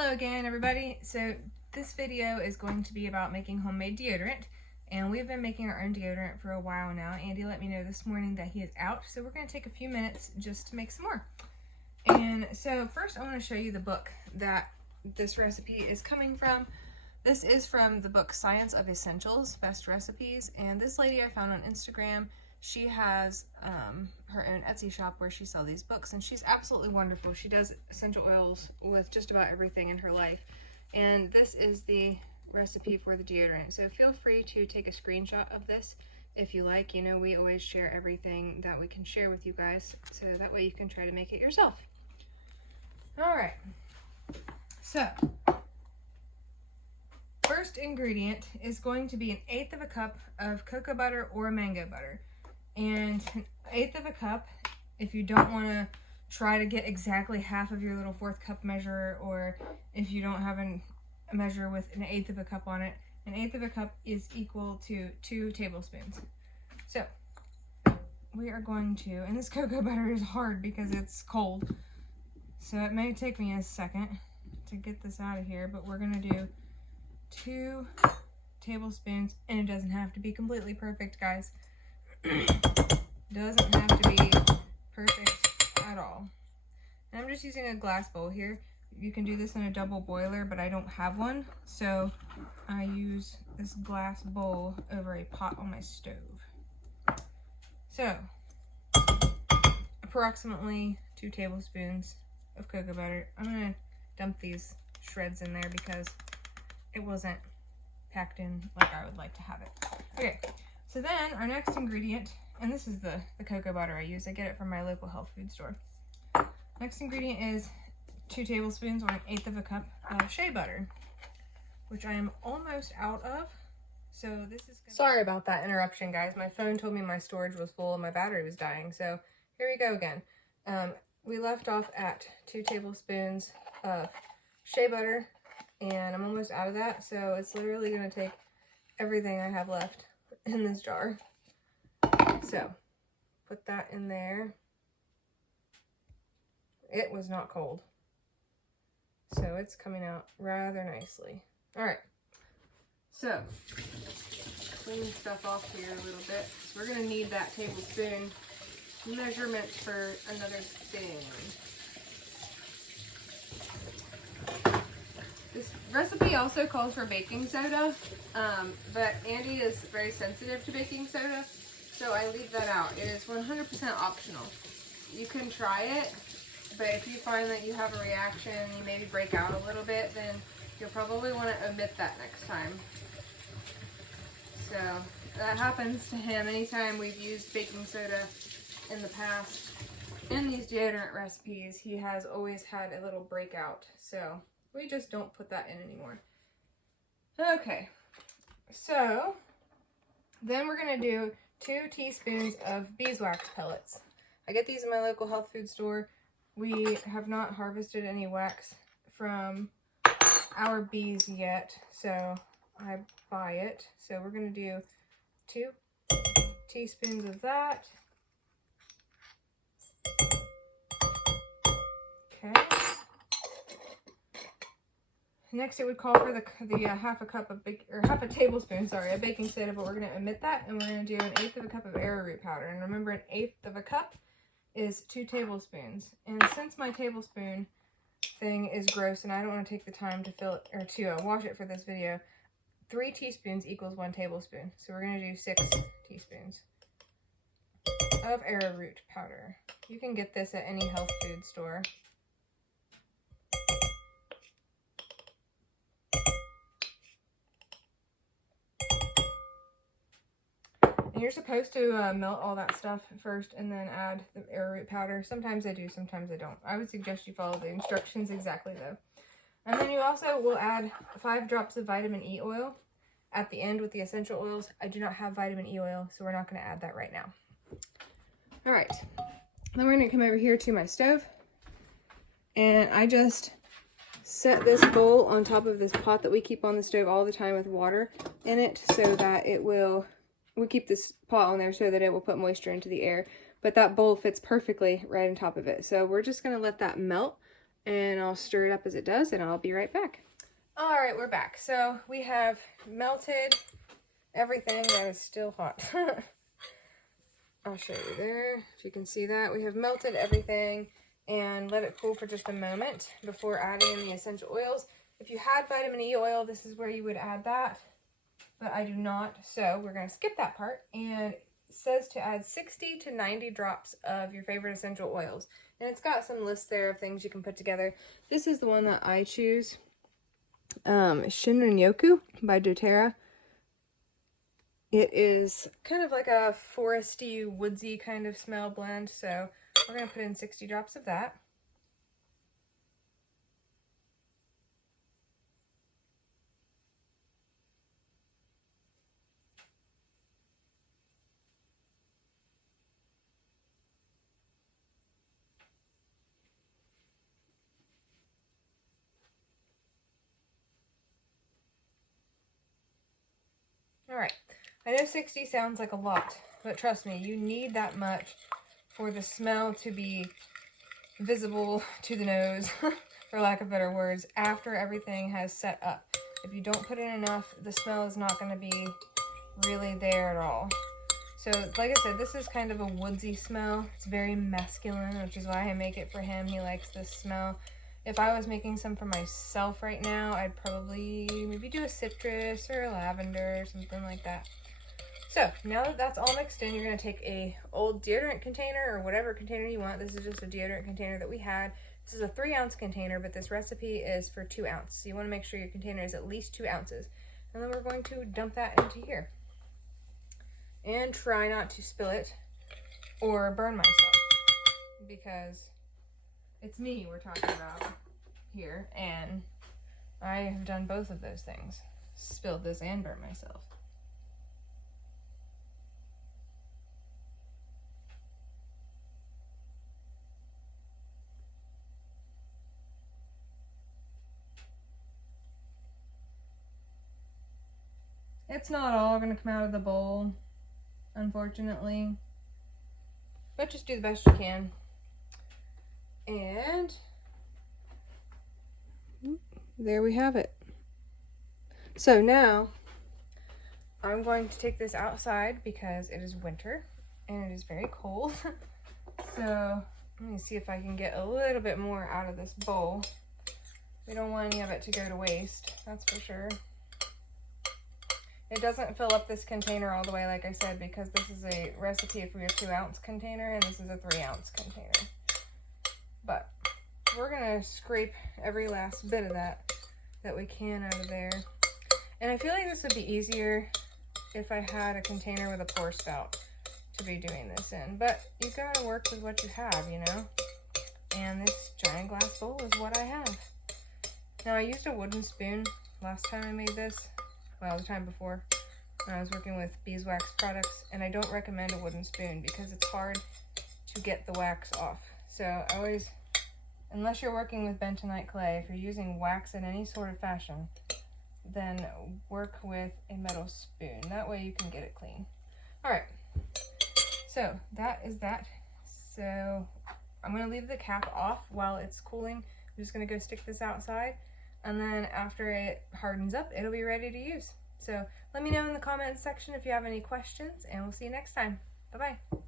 Hello again, everybody. So this video is going to be about making homemade deodorant, and we've been making our own deodorant for a while now. Andy let me know this morning that he is out, so we're going to take a few minutes just to make some more. And so first I want to show you the book that this recipe is coming from. This is from the book Science of Essentials, Best Recipes, and this lady I found on Instagram. She has her own Etsy shop where she sells these books, and she's absolutely wonderful. She does essential oils with just about everything in her life. And this is the recipe for the deodorant. So feel free to take a screenshot of this if you like. You know, we always share everything that we can share with you guys, so that way you can try to make it yourself. All right. So first ingredient is going to be 1/8 of a cup of cocoa butter or mango butter. And 1/8 of a cup, if you don't want to try to get exactly half of your little 4th cup measure, or if you don't have a measure with 1/8 of a cup on it, 1/8 of a cup is equal to 2 tablespoons. So we are going to, and this cocoa butter is hard because it's cold, so it may take me a second to get this out of here, but we're going to do 2 tablespoons, and it doesn't have to be completely perfect, guys. Doesn't have to be perfect at all. And I'm just using a glass bowl here. You can do this in a double boiler, but I don't have one, so I use this glass bowl over a pot on my stove. So approximately 2 tablespoons of cocoa butter. I'm gonna dump these shreds in there because it wasn't packed in like I would like to have it. Okay. So then our next ingredient, and this is the cocoa butter I use. I get it from my local health food store. Next ingredient is 2 tablespoons or 1/8 of a cup of shea butter, which I am almost out of. So this is sorry about that interruption, guys. My phone told me my storage was full and my battery was dying. So here we go again. We left off at 2 tablespoons of shea butter, and I'm almost out of that. So it's literally going to take everything I have left in this jar. So put that in there. It was not cold, so it's coming out rather nicely. All right, so clean stuff off here a little bit. So we're gonna need that tablespoon measurement for another thing. This recipe also calls for baking soda, but Andy is very sensitive to baking soda, so I leave that out. It is 100% optional. You can try it, but if you find that you have a reaction, you maybe break out a little bit, then you'll probably want to omit that next time. So that happens to him anytime we've used baking soda in the past. In these deodorant recipes, he has always had a little breakout, so we just don't put that in anymore. Okay, so then we're going to do 2 teaspoons of beeswax pellets. I get these in my local health food store. We have not harvested any wax from our bees yet, so I buy it. So we're going to do 2 teaspoons of that. Okay. Next, it would call for the half a tablespoon, of baking soda, but we're going to omit that, and we're going to do 1/8 of a cup of arrowroot powder. And remember, 1/8 of a cup is 2 tablespoons. And since my tablespoon thing is gross, and I don't want to take the time to fill it or to wash it for this video, 3 teaspoons equals 1 tablespoon. So we're going to do 6 teaspoons of arrowroot powder. You can get this at any health food store. And you're supposed to melt all that stuff first and then add the arrowroot powder. Sometimes I do, sometimes I don't. I would suggest you follow the instructions exactly though. And then you also will add 5 drops of vitamin E oil at the end with the essential oils. I do not have vitamin E oil, so we're not going to add that right now. All right, then we're going to come over here to my stove, and I just set this bowl on top of this pot that we keep on the stove all the time with water in it, so that we keep this pot on there so that it will put moisture into the air, but that bowl fits perfectly right on top of it. So we're just going to let that melt and I'll stir it up as it does, and I'll be right back. All right, we're back. So we have melted everything that is still hot. I'll show you there, if you can see that. We have melted everything and let it cool for just a moment before adding in the essential oils. If you had vitamin E oil, this is where you would add that, but I do not, so we're going to skip that part. And it says to add 60 to 90 drops of your favorite essential oils. And it's got some lists there of things you can put together. This is the one that I choose, Shinrin-yoku by doTERRA. It is kind of like a foresty, woodsy kind of smell blend, so we're going to put in 60 drops of that. Alright, I know 60 sounds like a lot, but trust me, you need that much for the smell to be visible to the nose, for lack of better words, after everything has set up. If you don't put in enough, the smell is not going to be really there at all. So, like I said, this is kind of a woodsy smell. It's very masculine, which is why I make it for him. He likes this smell. If I was making some for myself right now, I'd probably maybe do a citrus or a lavender or something like that. So, now that that's all mixed in, you're going to take a old deodorant container or whatever container you want. This is just a deodorant container that we had. This is a 3-ounce container, but this recipe is for 2 ounces. So you want to make sure your container is at least 2 ounces. And then we're going to dump that into here. And try not to spill it or burn myself, because it's me we're talking about here, and I have done both of those things. Spilled this and burnt myself. It's not all going to come out of the bowl, unfortunately, but just do the best you can. And there we have it. So now I'm going to take this outside because it is winter and it is very cold. So let me see if I can get a little bit more out of this bowl. We don't want any of it to go to waste, that's for sure. It doesn't fill up this container all the way, like I said, because this is a recipe for your 2-ounce container and this is a 3-ounce container. But we're going to scrape every last bit of that we can out of there. And I feel like this would be easier if I had a container with a pour spout to be doing this in. But you got to work with what you have, you know. And this giant glass bowl is what I have. Now, I used a wooden spoon last time I made this. Well, the time before, when I was working with beeswax products. And I don't recommend a wooden spoon because it's hard to get the wax off. So I always, unless you're working with bentonite clay, if you're using wax in any sort of fashion, then work with a metal spoon. That way you can get it clean. All right, so that is that. So I'm going to leave the cap off while it's cooling. I'm just going to go stick this outside, and then after it hardens up, it'll be ready to use. So let me know in the comments section if you have any questions, and we'll see you next time. Bye-bye.